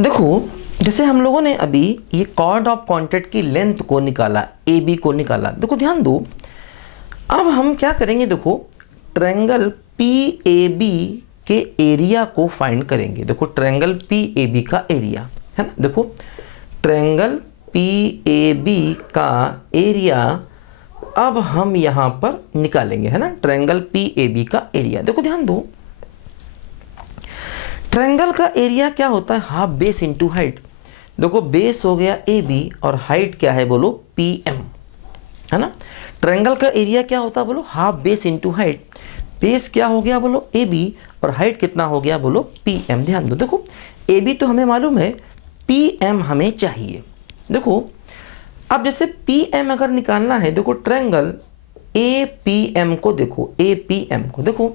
देखो, जैसे हम लोगों ने अभी ये कॉर्ड ऑफ कॉन्टैक्ट की लेंथ को निकाला, ए बी को निकाला। देखो ध्यान दो, अब हम क्या करेंगे, देखो ट्रायंगल पी ए बी के एरिया को फाइंड करेंगे। देखो ट्रायंगल पी ए बी का एरिया है ना, देखो ट्रायंगल पी ए बी का एरिया अब हम यहाँ पर निकालेंगे, है ना, ट्रायंगल पी ए बी का एरिया। देखो ध्यान दो, ट्रायंगल का एरिया क्या होता है, हाफ बेस इंटू हाइट। देखो बेस हो गया ए बी और हाइट क्या है बोलो, पी एम, है ना। ट्रायंगल का एरिया क्या होता है बोलो, half base into height. Base क्या हो गया बोलो, ए बी, और हाइट कितना हो गया बोलो, पी एम। ध्यान दो, देखो ए बी तो हमें मालूम है, पी एम हमें चाहिए। देखो अब जैसे पी एम अगर निकालना है, देखो ट्रायंगल ए पी एम को देखो, ए पी एम को देखो,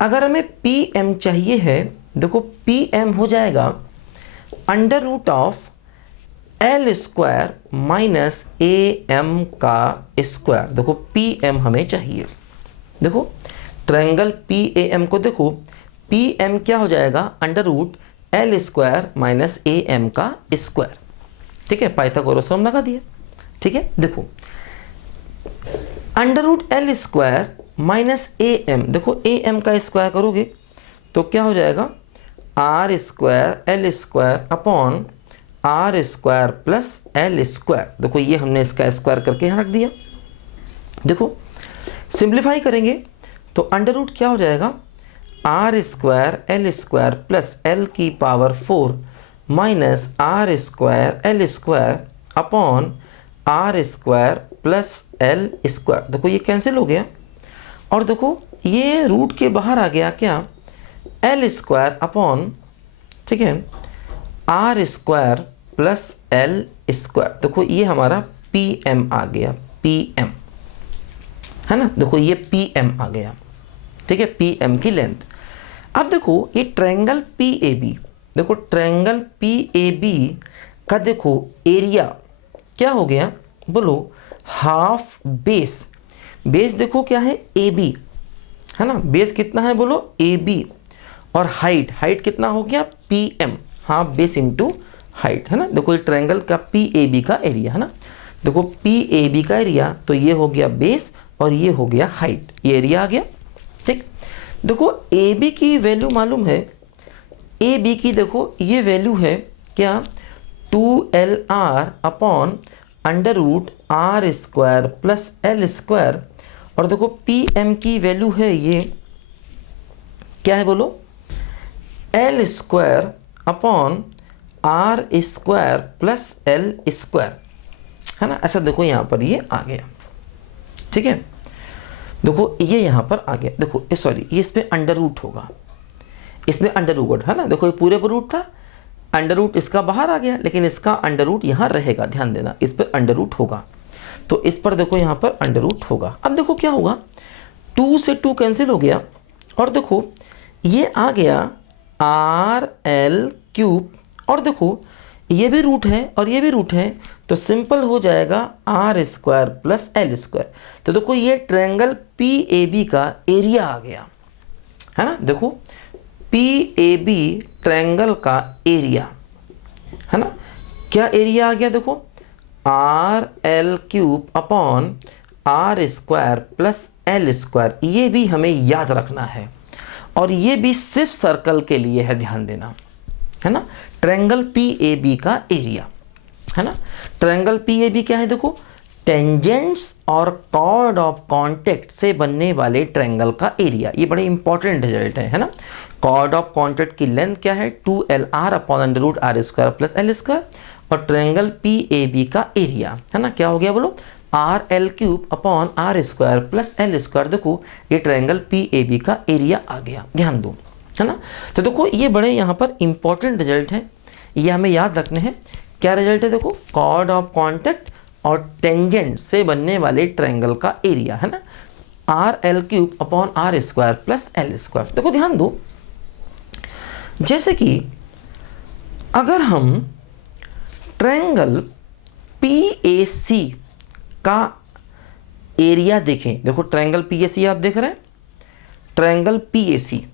अगर हमें पी एम चाहिए है, देखो पी एम हो जाएगा under root of L square minus A M का स्क्वायर। देखो पी एम हमें चाहिए। देखो ट्रायंगल पी ए एम को देखो, पी एम क्या हो जाएगा, under root L square minus A M का स्क्वायर। ठीक है, पाइथागोरस हम लगा दिया। ठीक है, देखो under root L square minus A M, देखो ए एम का स्क्वायर करोगे तो क्या हो जाएगा, R square L square upon R square plus L square. देखो ये हमने इसका स्क्वायर करके यहाँ रख दिया। देखो सिंप्लीफाई करेंगे तो अंडर रूट क्या हो जाएगा, R square L square plus L की power 4 minus R square L square upon R square plus L square. देखो ये कैंसिल हो गया और देखो ये रूट के बाहर आ गया क्या, एल स्क्वायर अपॉन, ठीक है, R square plus L square. देखो ये हमारा पी एम आ गया, पी एम, है ना। देखो ये पी एम आ गया, ठीक है, पी एम की लेंथ। अब देखो ये ट्रायंगल पी ए बी, देखो ट्रायंगल पी ए बी का देखो एरिया क्या हो गया बोलो, हाफ बेस। बेस देखो क्या है, ए बी, है ना, बेस कितना है बोलो, ए बी, और हाइट, हाइट कितना हो गया, P M, half base into height, है ना। देखो ये ट्रायंगल का पी ए बी का एरिया, है ना। देखो पी ए बी का एरिया तो ये हो गया बेस और ये हो गया हाइट, ये एरिया आ गया। ठीक, देखो ए बी की वैल्यू मालूम है, ए बी की देखो ये वैल्यू है क्या, 2LR upon under root R square plus L square, और देखो पी एम की वैल्यू है ये क्या है बोलो, L square upon R square plus L square, है ना। ऐसा देखो यहाँ पर ये आ गया। ठीक है, देखो ये यहाँ पर आ गया। देखो सॉरी, ये इसमें अंडर रूट होगा, इसमें अंडर रूट है ना। देखो ये पूरे पर रूट था, अंडर रूट इसका बाहर आ गया, लेकिन इसका अंडर रूट यहाँ रहेगा। ध्यान देना, इस पर अंडर रूट होगा तो इस पर देखो यहाँ पर अंडर रूट होगा। अब देखो क्या होगा, 2 से 2 कैंसिल हो गया और देखो ये आ गया आर एल क्यूब, और देखो ये भी रूट है और ये भी रूट है तो सिंपल हो जाएगा R square plus L square. तो देखो ये ट्रायंगल पी ए बी का एरिया आ गया, है ना। देखो पी ए बी ट्रायंगल का एरिया, है ना, क्या एरिया आ गया, देखो R L cube upon R square plus L square. ये भी हमें याद रखना है और ये भी सिर्फ सर्कल के लिए है, ध्यान देना, है ना। ट्रायंगल पी ए बी का एरिया, है ना। ट्रायंगल पी ए बी क्या है, देखो टेंजेंट्स और कॉर्ड ऑफ कॉन्टैक्ट से बनने वाले ट्रायंगल का एरिया। ये बड़े इंपॉर्टेंट रिजल्ट है ना। कॉर्ड ऑफ कॉन्टैक्ट की लेंथ क्या है, 2LR upon under root R square plus L square, और ट्रायंगल पी ए बी का एरिया, है ना, क्या हो गया बोलो, R L cube upon R square plus L square. देखो ये ट्रायंगल पी ए बी का एरिया आ गया, ध्यान दो, है ना। तो देखो ये बड़े यहाँ पर इंपॉर्टेंट रिजल्ट हैं, ये हमें याद रखने हैं। क्या रिजल्ट है, देखो कॉर्ड ऑफ कॉन्टैक्ट और टेंजेंट से बनने वाले ट्रायंगल का एरिया, है ना, R L cube upon R square plus L square. देखो ध्यान दो, जैसे कि अगर हम ट्रायंगल पी ए सी का एरिया देखें, देखो ट्रायंगल पी ए सी आप देख रहे हैं, ट्रायंगल पी ए सी,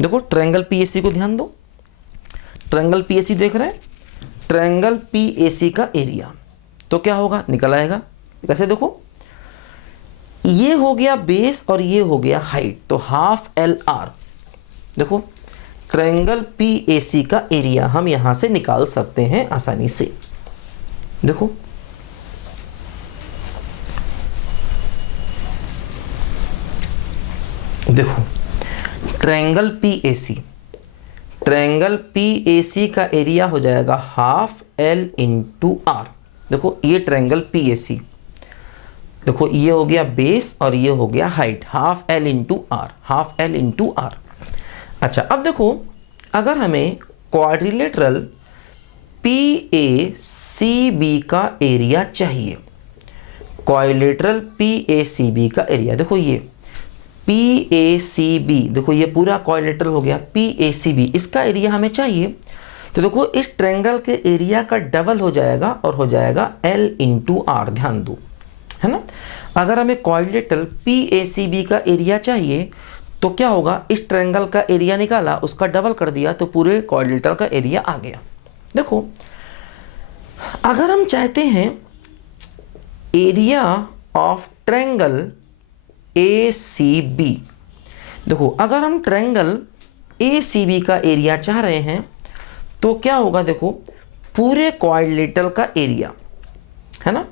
देखो ट्रायंगल पी ए सी को ध्यान दो, ट्रायंगल पीएसी देख रहे हैं, ट्रायंगल पीएसी का एरिया, तो क्या होगा, निकल आएगा। कैसे, देखो ये हो गया बेस और ये हो गया हाइट, तो हाफ एल आर। देखो ट्रायंगल पीएसी का एरिया हम यहां से निकाल सकते हैं आसानी से। देखो देखो ट्रायंगल पीएसी, ट्रायंगल पीएसी का एरिया हो जाएगा हाफ एल इंटू आर। देखो ये ट्रायंगल पीएसी, देखो ये हो गया बेस और ये हो गया height, half L into R, half L into R. अच्छा अब देखो, अगर हमें क्वाड्रिलेटरल PACB का एरिया चाहिए, क्वाड्रिलेटरल PACB का एरिया, देखो ये PACB, देखो ये पूरा क्वाड्रिलेटरल हो गया PACB, इसका एरिया हमें चाहिए। तो देखो इस ट्रायंगल के एरिया का डबल हो जाएगा और हो जाएगा L इंटू आर, ध्यान दो, है ना। अगर हमें क्वाड्रिलेटरल PACB का एरिया चाहिए तो क्या होगा, इस ट्रायंगल का एरिया निकाला, उसका डबल कर दिया, तो पूरे क्वाड्रिलेटरल का एरिया आ गया। देखो अगर हम चाहते हैं एरिया ऑफ ट्रायंगल ACB, देखो अगर हम ट्रायंगल ACB का एरिया चाह रहे हैं तो क्या होगा, देखो पूरे क्वाड्रिलेटरल का एरिया, है ना,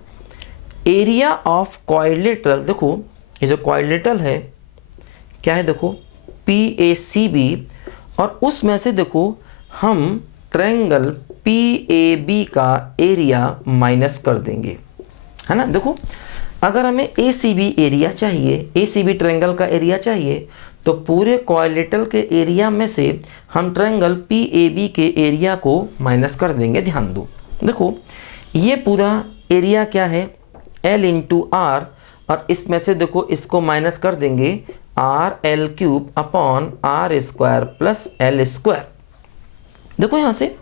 एरिया ऑफ क्वाड्रिलेटरल, देखो ये जो क्वाड्रिलेटरल है क्या है, देखो PACB, और उसमें से देखो हम ट्रायंगल PAB का एरिया माइनस कर देंगे, है ना। देखो अगर हमें ACB एरिया चाहिए, ACB ट्रायंगल का एरिया चाहिए, तो पूरे क्वाड्रिलेटरल के एरिया में से हम ट्रायंगल PAB के एरिया को माइनस कर देंगे। ध्यान दो, देखो ये पूरा एरिया क्या है, L इंटू आर, और इसमें से देखो इसको माइनस कर देंगे RL cube upon R square plus L square. देखो यहाँ से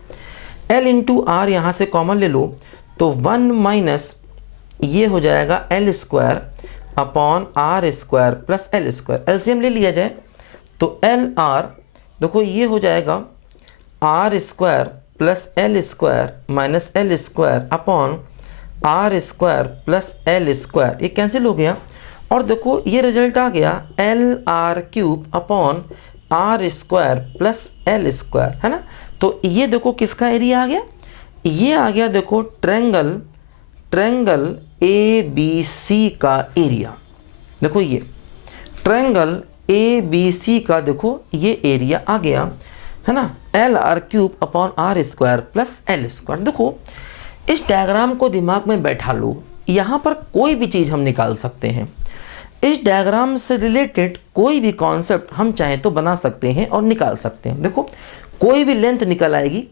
L इंटू आर यहाँ से कॉमन ले लो, तो 1 माइनस ये हो जाएगा L square upon R square plus L square. LCM ले लिया जाए तो LR, देखो ये हो जाएगा R square plus L square minus L square upon R square plus L square, ये कैंसिल हो गया, और देखो ये रिजल्ट आ गया LR cube upon R square plus L square, है ना। तो ये देखो किसका एरिया आ गया, ये आ गया देखो ट्रायंगल ABC का एरिया। देखो ये ट्रायंगल ABC का देखो ये एरिया आ गया, है ना, LR cube upon R square plus L square. देखो इस डायग्राम को दिमाग में बैठा लो, यहाँ पर कोई भी चीज़ हम निकाल सकते हैं, इस डायग्राम से रिलेटेड कोई भी कॉन्सेप्ट हम चाहें तो बना सकते हैं और निकाल सकते हैं। देखो कोई भी लेंथ निकल आएगी,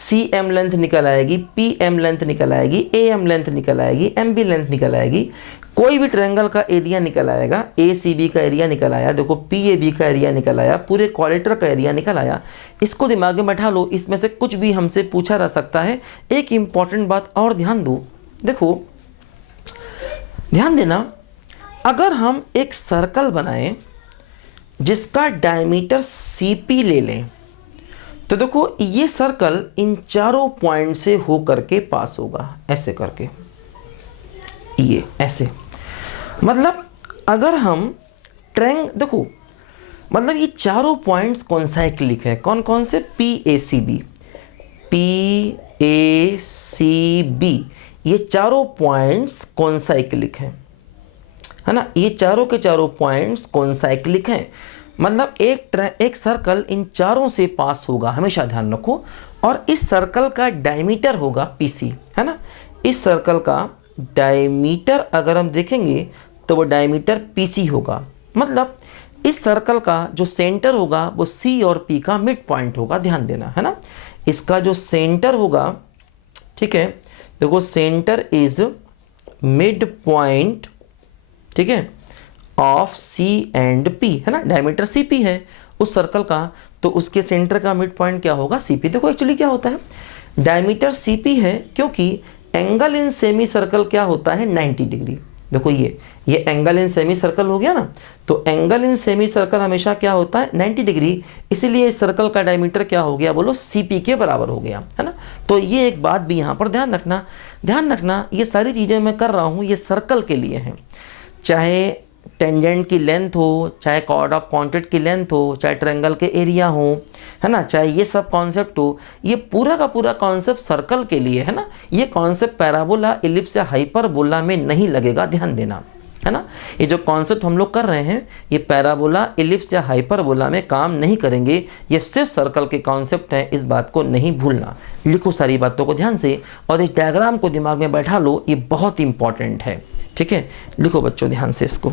CM लेंथ निकल आएगी, PM लेंथ निकल आएगी, AM लेंथ निकल आएगी, MB लेंथ निकल आएगी, कोई भी ट्रायंगल का एरिया निकल आएगा, ACB का एरिया निकल आया, देखो PAB का एरिया निकल आया, पूरे क्वाड्रिलेटरल का एरिया निकल आया। इसको दिमाग में बैठा लो, इसमें से कुछ भी हमसे पूछा जा सकता है। एक इंपॉर्टेंट बात और ध्यान दो, देखो ध्यान देना, अगर हम एक सर्कल बनाएं जिसका डायमीटर CP ले लें, तो देखो ये सर्कल इन चारों पॉइंट से हो करके पास होगा, ऐसे करके, ये ऐसे, मतलब अगर हम देखो मतलब ये चारों पॉइंट्स कॉन्साइक्लिक है, कौन कौन से, PACB, ये चारों पॉइंट्स कॉन्साइक्लिक हैं, है ना, ये चारों के चारों पॉइंट्स कॉन्साइक्लिक हैं, मतलब एक सर्कल इन चारों से पास होगा, हमेशा ध्यान रखो। और इस सर्कल का डायमीटर होगा PC, है ना, इस सर्कल का डायमीटर अगर हम देखेंगे तो वो डायमीटर PC होगा, मतलब इस सर्कल का जो सेंटर होगा वो C और P का मिड पॉइंट होगा, ध्यान देना, है ना। इसका जो सेंटर होगा, ठीक है, देखो सेंटर इज मिड पॉइंट, ठीक है, ऑफ C एंड P, है ना, डायमीटर CP है उस सर्कल का, तो उसके सेंटर का मिड पॉइंट क्या होगा, CP। देखो एक्चुअली क्या होता है, डायमीटर CP है क्योंकि एंगल इन सेमी सर्कल क्या होता है, 90 डिग्री, देखो ये एंगल इन सेमी सर्कल हो गया ना, तो एंगल इन सेमी सर्कल हमेशा क्या होता है 90 डिग्री, इसलिए इस सर्कल का डायमीटर क्या हो गया बोलो CP के बराबर हो गया, है ना। तो ये एक बात भी यहाँ पर ध्यान रखना, ये सारी चीज़ें मैं कर रहा हूँ ये सर्कल के लिए हैं, चाहे टेंजेंट की लेंथ हो, चाहे कॉर्ड ऑफ कॉन्टेक्ट की लेंथ हो, चाहे ट्रायंगल के एरिया हो, है ना, चाहे ये सब कॉन्सेप्ट हो, ये पूरा का पूरा कॉन्सेप्ट सर्कल के लिए है ना। ये कॉन्सेप्ट पैराबोला, इलिप्स या हाइपरबोला में नहीं लगेगा, ध्यान देना, है ना। ये जो कॉन्सेप्ट हम लोग कर रहे हैं ये पैराबोला, इलिप्स या हाइपरबोला में काम नहीं करेंगे, ये सिर्फ सर्कल के कॉन्सेप्ट हैं, इस बात को नहीं भूलना। लिखो सारी बातों को ध्यान से और इस डायग्राम को दिमाग में बैठा लो, ये बहुत इंपॉर्टेंट है, ठीक है। लिखो बच्चों ध्यान से इसको।